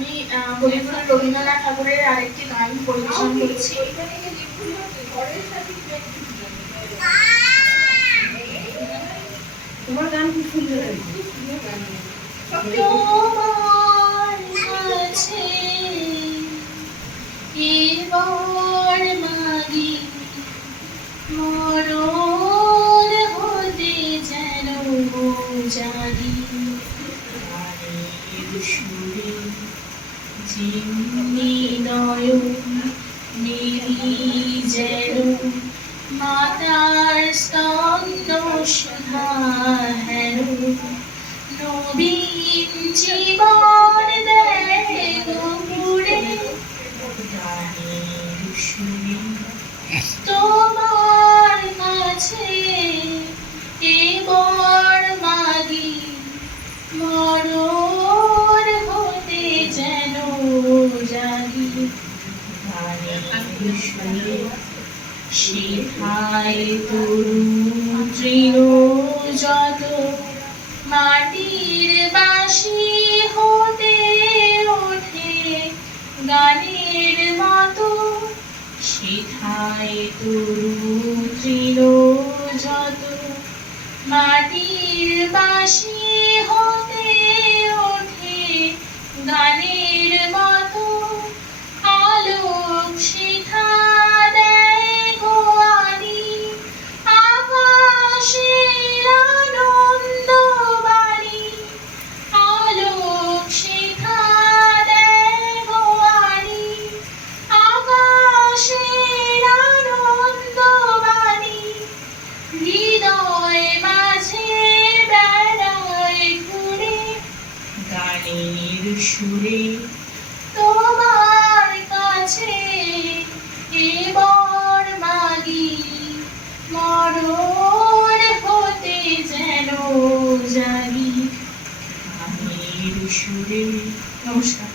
আমি কবিগুরু রবীন্দ্রনাথ ঠাকুরের আরেকটি গান পরিবেশন করছি। তোমার গান খুব সুন্দর তোমার কাছে এবার মাগি মরণ হতে যেন জাগি সুরে জিম্মি নয়ন মেরি যেন মাতার স্তন্দ সুধা হেন নবীন জীবন দেয় গপুরে গানের সুরে তোমার কাছে এবার মাগি মরণ হতে যেন জাগি গানের সুরে শিখায় তরু তৃণ যত মাটির বাঁশি হতে ওঠে গানের মতো শিখায় তরু তৃণ যত মাটির বাঁশি হতে ওঠে গানের মতো আলোক শিখা দেয় গোয়ারি আকাশের আনন্দ বাড়ি আলোক শিখা দেয় গোয়ারি আকাশের আনন্দ বাড়ি হৃদয় মাঝে বেড়ায় ঘুরে গানের সুরে তোমার কাছে এবার মাগি মরণ হতে যেন জাগি গানের সুরে। নমস্কার।